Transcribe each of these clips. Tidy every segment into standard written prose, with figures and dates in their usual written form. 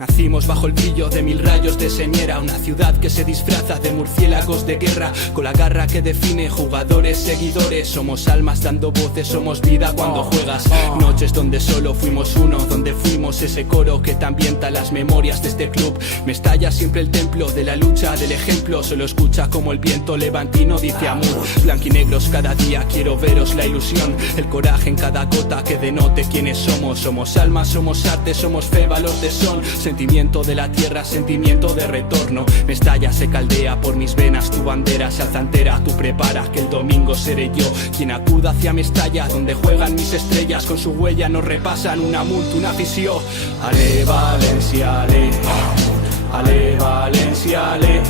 Nacimos bajo el brillo de 1000 rayos de señera, una ciudad que se disfraza de murciélagos de guerra, con la garra que define jugadores, seguidores. Somos almas dando voces, somos vida cuando juegas. Noches donde solo fuimos uno, donde fuimos ese coro que te ambienta las memorias de este club. Me estalla siempre el templo de la lucha, del ejemplo. Solo escucha como el viento levantino dice amor. Blanquinegros cada día quiero veros la ilusión, el coraje en cada gota que denote quiénes somos. Somos almas, somos arte, somos fe, valor de son. Sentimiento de la tierra, sentimiento de retorno. Me estalla, se caldea por mis venas. Tu bandera se alza entera, tú prepara que el domingo seré yo quien acuda hacia Mestalla, donde juegan mis estrellas. Con su huella nos repasan una multa, una afición. Ale Valencia, ale, ale Valencia, ale.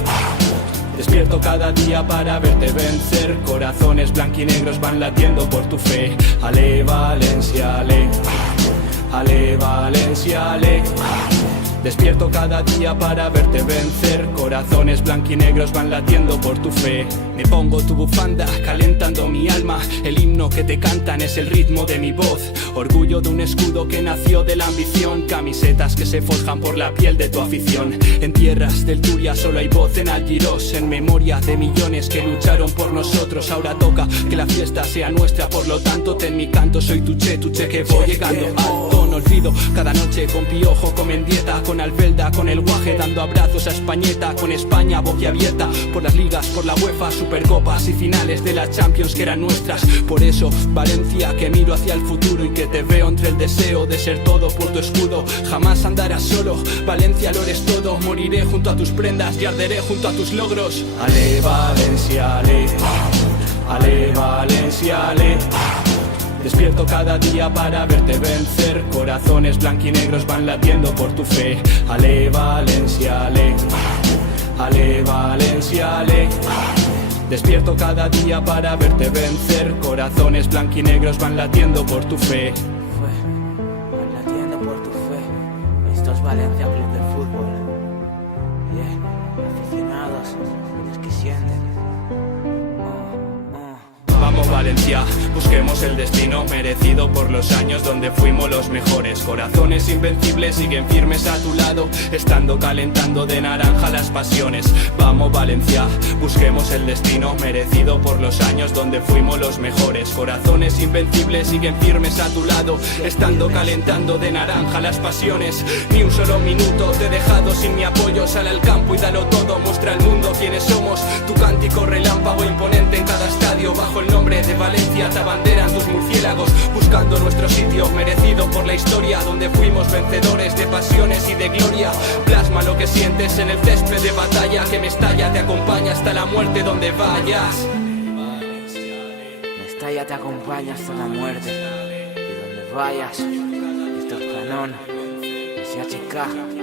Despierto cada día para verte vencer. Corazones blanquinegros van latiendo por tu fe. Ale Valencia, ale, ale Valencia, ale. Despierto cada día para verte vencer. Corazones blanquinegros van latiendo por tu fe. Me pongo tu bufanda, calentando mi alma. El himno que te cantan es el ritmo de mi voz. Orgullo de un escudo que nació de la ambición. Camisetas que se forjan por la piel de tu afición. En tierras del Turia solo hay voz en Algirós. En memoria de millones que lucharon por nosotros. Ahora toca que la fiesta sea nuestra. Por lo tanto ten mi canto, soy tu che que voy llegando alto. No olvido cada noche con piojo, comen dieta. Con Albelda, con el guaje, dando abrazos a Españeta. Con España boquiabierta por las ligas, por la UEFA, Supercopas y finales de la Champions que eran nuestras. Por eso, Valencia, que miro hacia el futuro y que te veo entre el deseo de ser todo por tu escudo. Jamás andarás solo, Valencia lo eres todo. Moriré junto a tus prendas y arderé junto a tus logros. Ale Valencia, ale, ale Valencia, ale. Despierto cada día para verte vencer. Corazones blanquinegros van latiendo por tu fe. Ale Valencia, ale, ale Valencia, ale. Despierto cada día para verte vencer. Corazones blanquinegros van latiendo por tu fe. Van latiendo por tu fe. Esto es Valencia Club de Fútbol. Aficionados, los que sienten. Vamos Valencia, busquemos el destino merecido por los años donde fuimos los mejores. Corazones invencibles siguen firmes a tu lado, estando calentando de naranja las pasiones. Vamos Valencia, busquemos el destino merecido por los años donde fuimos los mejores. Corazones invencibles siguen firmes a tu lado, estando calentando de naranja las pasiones. Ni un solo minuto te he dejado sin mi apoyo. Sale al campo y dalo todo, muestra al mundo quiénes somos. Tu cántico relámpago imponente en cada estadio. Bajo el nombre de Valencia te abanderan tus murciélagos, buscando nuestro sitio merecido por la historia, donde fuimos vencedores de pasiones y de gloria. Plasma lo que sientes en el césped de batalla, que Mestalla te acompaña hasta la muerte donde vayas. Mestalla te acompaña hasta la muerte, y donde vayas. Esto es Planón, SHK.